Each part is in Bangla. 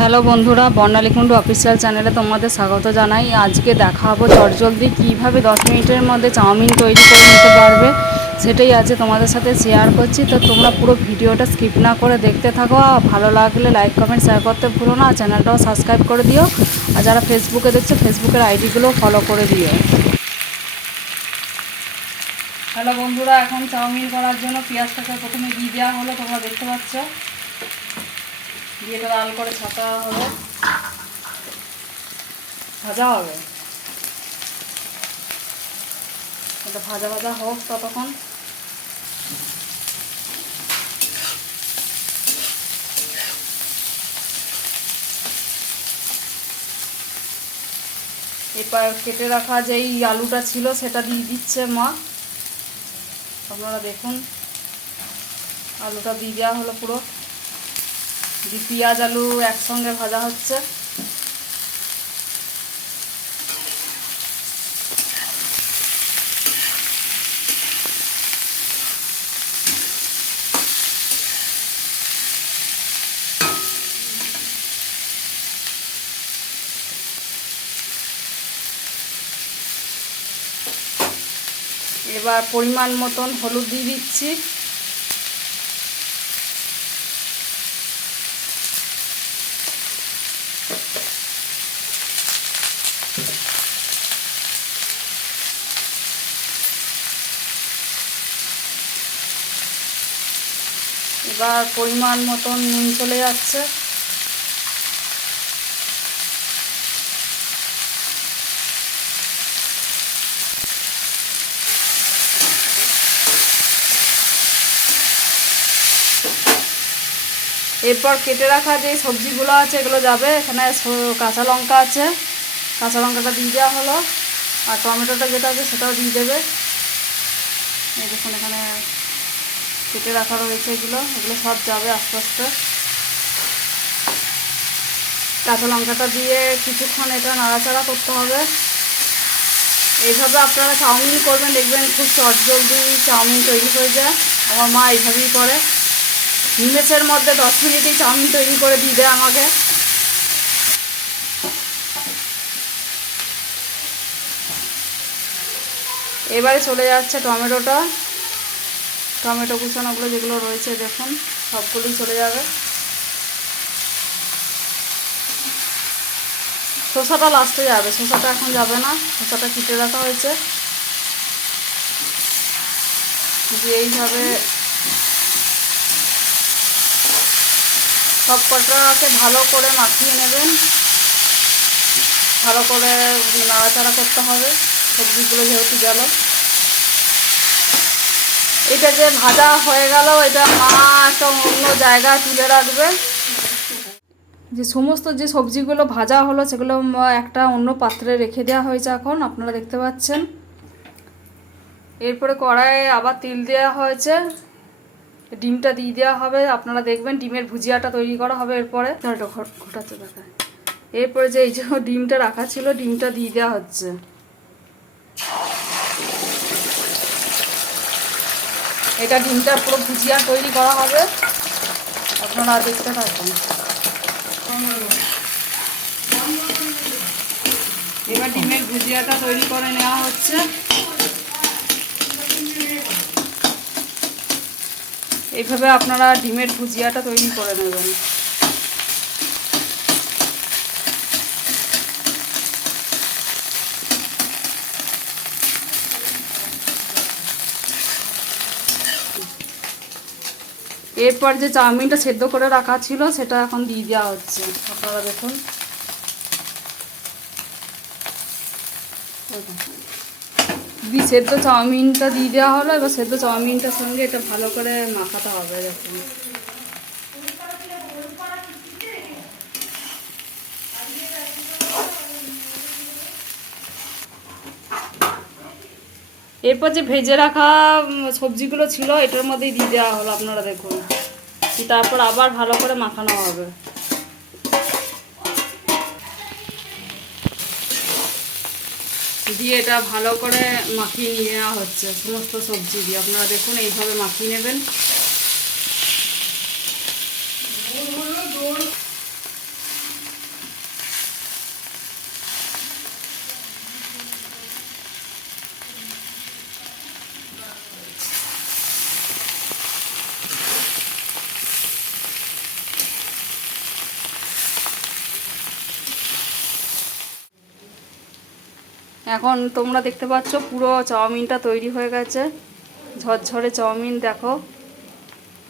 হ্যালো বন্ধুরা, বর্ণালী কুণ্ডু অফিসিয়াল চ্যানেলে তোমাদের স্বাগত জানাই। আজকে দেখাবো চটজলদি কীভাবে 10 মিনিটের মধ্যে চাউমিন তৈরি করে নিতে পারবে, সেটাই আজকে তোমাদের সাথে শেয়ার করছি। তো তোমরা পুরো ভিডিওটা স্কিপ না করে দেখতে থাকো। ভালো লাগলে লাইক কমেন্ট শেয়ার করতে ভুলো না। চ্যানেলটাও সাবস্ক্রাইব করে দিও। আর যারা ফেসবুকে দেখছো ফেসবুকের আইডিগুলো ফলো করে দিও। হ্যালো বন্ধুরা, এখন চাউমিন করার জন্য পেঁয়াজটাকে প্রথমে দিয়ে দেওয়া হলো, তোমরা দেখতে পাচ্ছ। দিয়ে এটা লাল করে ছাতা হবে, ভাজা হবে। এটা ভাজা ভাজা হোক ততক্ষণ। এরপর কেটে রাখা যেই আলুটা ছিল সেটা দিয়ে দিচ্ছে মা। আপনারা দেখুন, আলুটা দিয়ে দেওয়া হলো পুরো। পেঁয়াজ আলু একসঙ্গে ভাজা হচ্ছে। এবার পরিমাণ মতন হলুদ দিয়ে দিচ্ছি। এবার পরিমাণ মতন নুন চলে যাচ্ছে। এরপর কেটে রাখা যে সবজিগুলো আছে এগুলো যাবে। এখানে কাঁচা লঙ্কা আছে, কাঁচা লঙ্কাটা দিয়ে দেওয়া হলো। আর টমেটোটা যেটা আছে সেটাও দিয়ে দেবে। এই দেখুন, এখানে কেটে রাখা রয়েছে, এগুলো সব যাবে আস্তে আস্তে। কাঁচা লঙ্কাটা দিয়ে কিছুক্ষণ এটা নাড়াচাড়া করতে হবে। এইভাবে আপনারা চাউমিন করবেন, দেখবেন খুব চটজলদি চাউমিন তৈরি হয়ে যায়। আমার মা এইভাবেই করে, নিমেষের মধ্যে 10 মিনিটেই চাউমিন তৈরি করে দিয়ে দেয় আমাকে। এবারে চলে যাচ্ছে টমেটো কুচানোগুলো যেগুলো রয়েছে দেখুন, সবগুলোই চলে যাবে। শসাটা লাস্টে যাবে, শসাটা এখন যাবে না, শসাটা কেটে রাখা হয়েছে। দিয়ে এইভাবে সব কটাকে ভালো করে মাখিয়ে নেবেন। ভালো করে নাড়াচাড়া করতে হবে, সবজিগুলো যেহেতু গেল। এটা যে ভাজা হয়ে গেল, এটা মা একটা অন্য জায়গায় তুলে রাখবে। যে সমস্ত যে সবজিগুলো ভাজা হলো সেগুলো একটা অন্য পাত্রে রেখে দেওয়া হয়েছে এখন, আপনারা দেখতে পাচ্ছেন। এরপরে কড়াইয়ে আবার তেল দেওয়া হয়েছে, ডিমটা দিয়ে দেওয়া হবে। আপনারা দেখবেন ডিমের ভুজিয়াটা তৈরি করা হবে এরপরে। ঘটাতে দেখায়। এরপরে যে এই যে ডিমটা রাখা ছিল, ডিমটা দিয়ে দেওয়া হচ্ছে। এটা ডিমটা পুরো ভুজিয়া তৈরি করা হবে, আপনারা দেখতে থাকুন। এবার ডিমের ভুজিয়াটা তৈরি করে নেওয়া হচ্ছে। এইভাবে আপনারা ডিমের ভুজিয়াটা তৈরি করে নেবেন। এরপর যে চাউমিনটা সেদ্ধ করে রাখা ছিল সেটা এখন দিয়ে দেওয়া হচ্ছে, আপনারা দেখুন। সেদ্ধ চাউমিনটা দিয়ে দেওয়া হলো। এবার সেদ্ধ চাউমিনটার সঙ্গে এটা ভালো করে মাখাতে হবে। দেখুন, এরপর যে ভেজে রাখা সবজিগুলো ছিল এটার মধ্যেই দিয়ে দেওয়া হলো, আপনারা দেখুন। তারপর আবার ভালো করে মাখানো হবে। দিয়ে এটা ভালো করে মাখিয়ে নেওয়া হচ্ছে সমস্ত সবজি দিয়ে। আপনারা দেখুন, এইভাবে মাখিয়ে নেবেন। এখন তোমরা দেখতে পাচ্ছ পুরো চাউমিনটা তৈরি হয়ে গেছে, ঝরঝরে চাউমিন দেখো।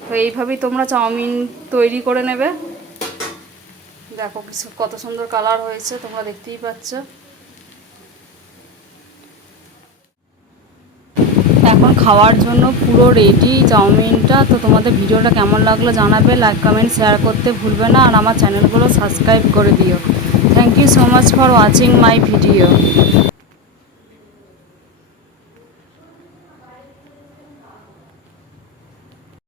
তো এইভাবেই তোমরা চাউমিন তৈরি করে নেবে। দেখো কত সুন্দর কালার হয়েছে, তোমরা দেখতেই পাচ্ছ। এখন খাওয়ার জন্য পুরো রেডি চাউমিনটা। তো তোমাদের ভিডিওটা কেমন লাগলো জানাবে, লাইক কমেন্ট শেয়ার করতে ভুলবে না, আর আমার চ্যানেলগুলো সাবস্ক্রাইব করে দিও। Thank you so much for watching my video.